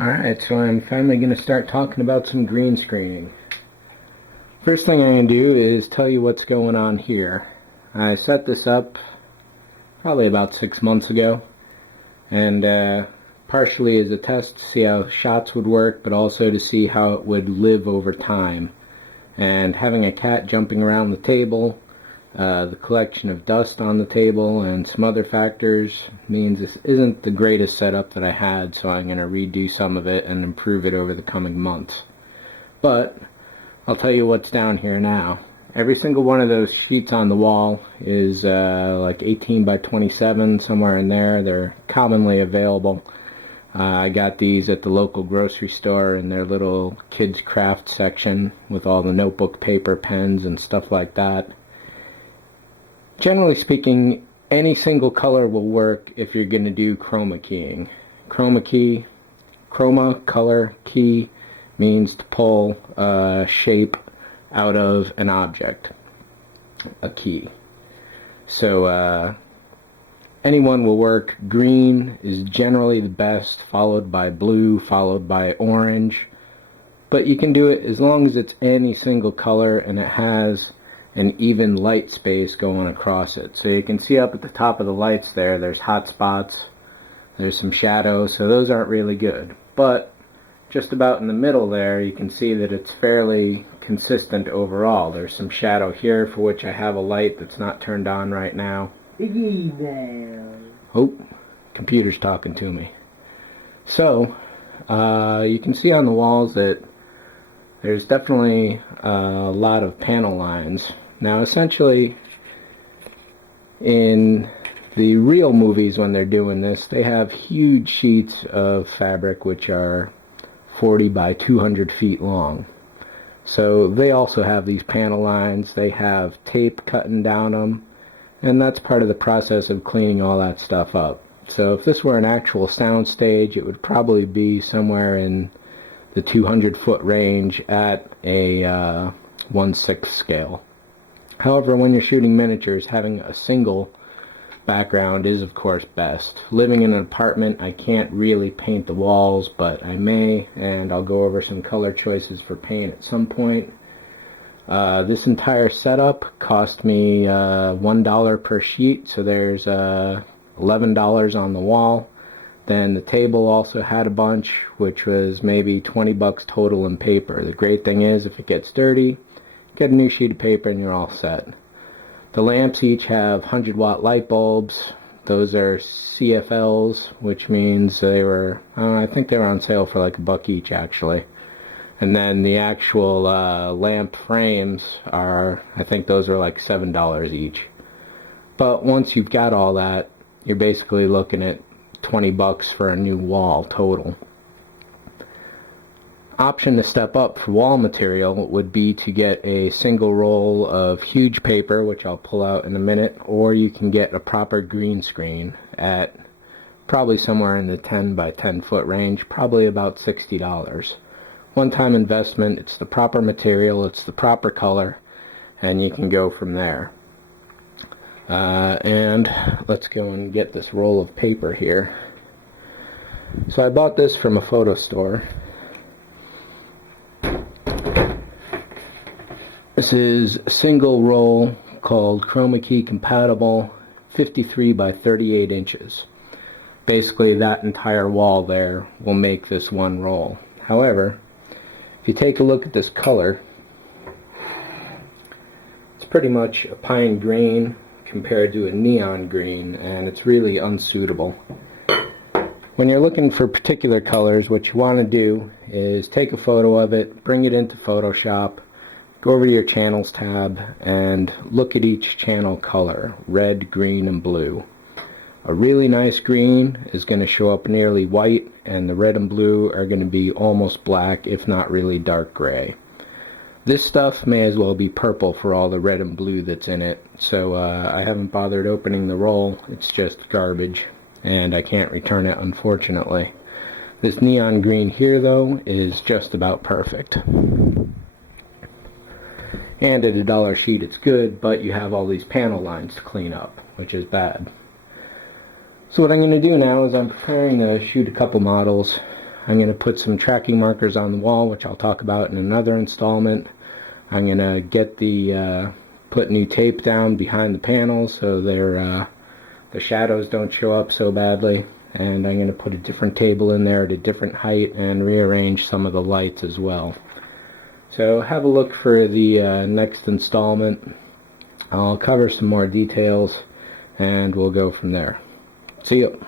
Alright, so I'm finally going to start talking about some green screening. First thing I'm going to do is tell you what's going on here. I set this up probably about 6 months ago, and partially as a test to see how shots would work, but also to see how it would live over time. And having a cat jumping around the table, the collection of dust on the table, and some other factors means this isn't the greatest setup that I had, so I'm going to redo some of it and improve it over the coming months. But I'll tell you what's down here now. Every single one of those sheets on the wall is like 18 by 27, somewhere in there. They're commonly available. I got these at the local grocery store in their little kids craft section with all the notebook paper, pens, and stuff like that. Generally speaking, any single color will work if you're going to do chroma keying. Chroma, color, key means to pull a shape out of an object, a key. So anyone will work. Green is generally the best, followed by blue, followed by orange. But you can do it as long as it's any single color and it has an even light space going across it. So you can see up at the top of the lights there's hot spots, there's some shadows, so those aren't really good. But just about in the middle there, you can see that it's fairly consistent overall. There's some shadow here for which I have a light that's not turned on right now. Oh, computer's talking to me. So, you can see on the walls that there's definitely a lot of panel lines. Now, essentially, in the real movies when they're doing this, they have huge sheets of fabric which are 40 by 200 feet long. So they also have these panel lines. They have tape cutting down them, and that's part of the process of cleaning all that stuff up. So if this were an actual sound stage, it would probably be somewhere in the 200-foot range at a 1/6 scale. However, when you're shooting miniatures, having a single background is of course best. Living in an apartment, I can't really paint the walls, but I may, and I'll go over some color choices for paint at some point. This entire setup cost me $1 per sheet, so there's $11 on the wall. Then the table also had a bunch, which was maybe 20 bucks total in paper. The great thing is, if it gets dirty, get a new sheet of paper and you're all set. The lamps each have 100-watt light bulbs. Those are CFLs, which means they were, I think they were on sale for like $1 each actually. And then the actual lamp frames are, I think those are like $7 each. But once you've got all that, you're basically looking at 20 bucks for a new wall total. Option to step up for wall material would be to get a single roll of huge paper, which I'll pull out in a minute, or you can get a proper green screen at probably somewhere in the 10 by 10 foot range, probably about $60. One-time investment. It's the proper material, it's the proper color, and you can go from there. And let's go and get this roll of paper here. So I bought this from a photo store. This is a single roll called Chroma Key Compatible, 53 by 38 inches. Basically that entire wall there will make this one roll. However, if you take a look at this color, it's pretty much a pine green compared to a neon green, and it's really unsuitable. When you're looking for particular colors, what you want to do is take a photo of it, bring it into Photoshop, go over to your channels tab, and look at each channel color, red, green, and blue. A really nice green is going to show up nearly white, and the red and blue are going to be almost black, if not really dark gray. This stuff may as well be purple for all the red and blue that's in it, so I haven't bothered opening the roll. It's just garbage, and I can't return it, unfortunately. This neon green here, though, is just about perfect. And at $1 sheet it's good, but you have all these panel lines to clean up, which is bad. So what I'm going to do now is I'm preparing to shoot a couple models. I'm going to put some tracking markers on the wall, which I'll talk about in another installment. I'm going to get put new tape down behind the panels so the shadows don't show up so badly. And I'm going to put a different table in there at a different height and rearrange some of the lights as well. So have a look for the next installment. I'll cover some more details and we'll go from there. See you.